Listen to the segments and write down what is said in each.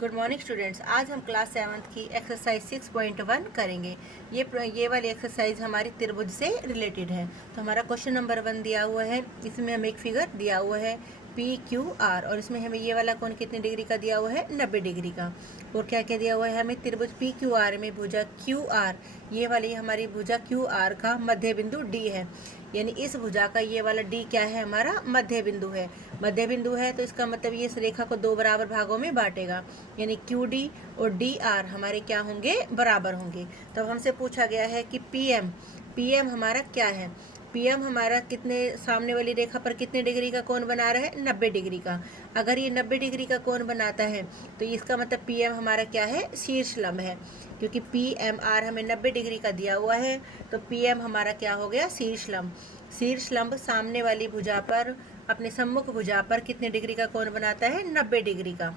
Good morning students. आज हम class 7th की एक्सरसाइज 6.1 करेंगे। ये वाली एक्सरसाइज हमारी त्रिभुज से रिलेटेड है। तो हमारा क्वेश्चन नंबर 1 दिया हुआ है, इसमें हमें एक फिगर दिया हुआ है PQR और इसमें हमें ये वाला कोण कितने डिग्री का दिया हुआ है, 90 डिग्री का। और क्या क्या दिया हुआ है हमें, त्रिभुज PQR में भुजा QR, ये वाली हमारी भुजा QR का मध्य बिंदु D है, यानी इस भुजा का ये वाला D क्या है, हमारा मध्य बिंदु है। मध्य बिंदु है तो इसका मतलब ये इस रेखा को दो बराबर भागों में बांटेगा, यानी QD और DR हमारे क्या होंगे, बराबर होंगे। तो अब हमसे पूछा गया है कि PM हमारा क्या है। PM हमारा कितने, सामने वाली रेखा पर कितने डिग्री का कोण बना रहा है, 90 डिग्री का। अगर ये 90 डिग्री का कोण बनाता है तो इसका मतलब PM हमारा क्या है, शीर्ष लंब है, क्योंकि PMR हमें 90 डिग्री का दिया हुआ है। तो PM हमारा क्या हो गया, शीर्ष लंब। शीर्ष लंब सामने वाली भुजा पर, अपने सम्मुख भुजा पर कितने डिग्री का कोण बनाता है, 90 डिग्री का।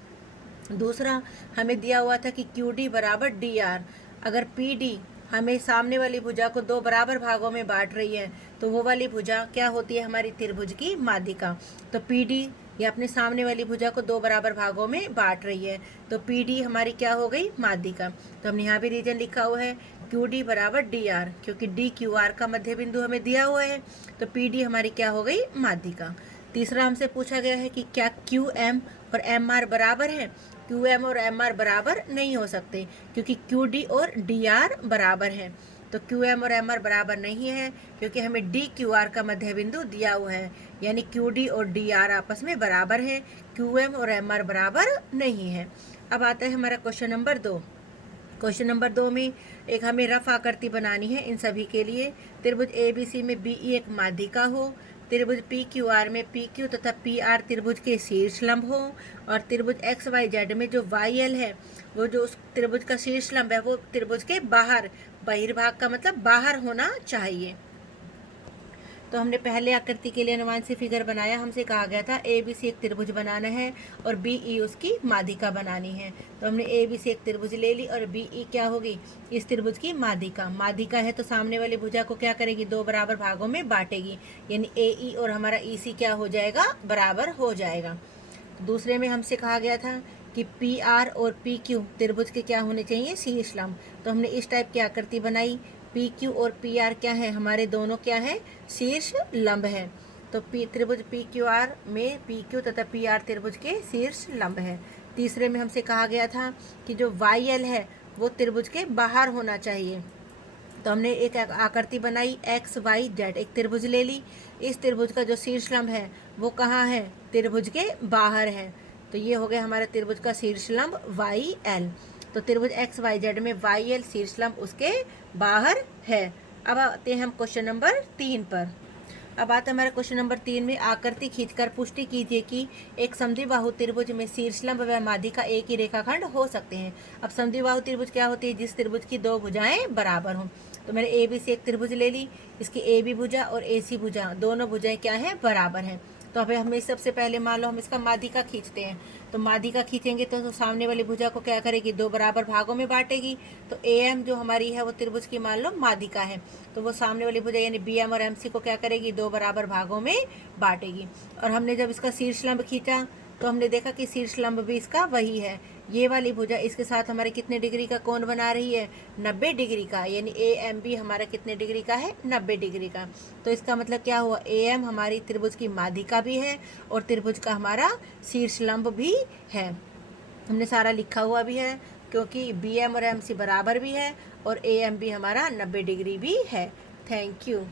दूसरा हमें दिया हुआ था कि QD बराबर DR। अगर PD हमें सामने वाली भुजा को दो बराबर भागों में बांट रही है तो वो वाली भुजा क्या होती है, हमारी त्रिभुज की माध्यिका। तो PD ये अपने सामने वाली भुजा को दो बराबर भागों में बांट रही है, तो PD हमारी क्या हो गई, माध्यिका। तो हमने यहाँ भी रीजन लिखा हुआ है QD बराबर DR, क्योंकि DQR का मध्य बिंदु हमें दिया हुआ है, तो PD हमारी क्या हो गई, माध्यिका। तीसरा हमसे पूछा गया है कि क्या QM और MR बराबर है। QM और MR बराबर नहीं हो सकते, क्योंकि QD और DR बराबर है। तो QM और MR बराबर नहीं है, क्योंकि हमें DQR का मध्य बिंदु दिया हुआ है, यानी QD और DR आपस में बराबर है, QM और MR बराबर नहीं है। अब आता है हमारा क्वेश्चन नंबर 2। क्वेश्चन नंबर 2 में एक हमें रफ आकृति बनानी है इन सभी के लिए। त्रिभुज ABC में BE एक माध्यिका हो, त्रिभुज PQR में PQ तथा PR त्रिभुज के शीर्ष लंब हो, और त्रिभुज XYZ में जो YL है वो जो उस त्रिभुज का शीर्ष लंब है वो त्रिभुज के बाहर, बहिर्भाग का मतलब बाहर होना चाहिए। तो हमने पहले आकृति के लिए अनुमान से फिगर बनाया। हमसे कहा गया था ABC एक त्रिभुज बनाना है और BE उसकी माध्यिका बनानी है। तो हमने ABC एक त्रिभुज ले ली और BE क्या होगी, इस त्रिभुज की माध्यिका। माध्यिका है तो सामने वाली भुजा को क्या करेगी, दो बराबर भागों में बांटेगी, यानी AE और हमारा EC क्या हो जाएगा, बराबर हो जाएगा। दूसरे में हमसे कहा गया था कि PR और PQ त्रिभुज के क्या होने चाहिए, शीर्ष लंब। तो हमने इस टाइप की आकृति बनाई। PQ और PR क्या है, हमारे दोनों क्या है, शीर्ष लंब है। तो त्रिभुज PQR में PQ तथा PR त्रिभुज के शीर्ष लंब है। तीसरे में हमसे कहा गया था कि जो YL है वो त्रिभुज के बाहर होना चाहिए। तो हमने एक आकृति बनाई XYZ, एक त्रिभुज ले ली। इस त्रिभुज का जो शीर्ष लंब है वो कहाँ है, त्रिभुज के बाहर है। तो ये हो गया हमारा त्रिभुज का शीर्ष लंब YL। तो त्रिभुज XYZ में YL शीर्ष लंब उसके बाहर है। अब आते हैं हम क्वेश्चन नंबर 3 पर। अब आता है हमारा क्वेश्चन नंबर 3 में, आकृति खींचकर पुष्टि कीजिए कि एक समद्विबाहु त्रिभुज में शीर्षलंब व माध्यिका एक ही रेखाखंड हो सकते हैं। अब समद्विबाहु त्रिभुज क्या होती है, जिस त्रिभुज की दो भुजाएं बराबर हों। तो मैंने ABC एक त्रिभुज ले ली, इसकी AB भुजा और AC भुजा, दोनों भुजाएं क्या हैं, बराबर हैं। तो अब हमें सबसे पहले मान लो हम इसका माध्यिका खींचते हैं। तो माध्यिका खींचेंगे तो सामने वाली भुजा को क्या करेगी, दो बराबर भागों में बांटेगी। तो AM जो हमारी है वो त्रिभुज की मान लो माध्यिका है, तो वो सामने वाली भुजा यानी BM और MC को क्या करेगी, दो बराबर भागों में बांटेगी। और हमने जब इसका शीर्ष लंब खींचा तो हमने देखा कि शीर्ष लंब भी इसका वही है। ये वाली भुजा इसके साथ हमारे कितने डिग्री का कोण बना रही है, 90 डिग्री का, यानी AMB हमारा कितने डिग्री का है, 90 डिग्री का। तो इसका मतलब क्या हुआ, AM हमारी त्रिभुज की माध्यिका भी है और त्रिभुज का हमारा शीर्ष लंब भी है। हमने सारा लिखा हुआ भी है, क्योंकि BM और MC बराबर भी है और AMB हमारा 90 डिग्री भी है। Thank you.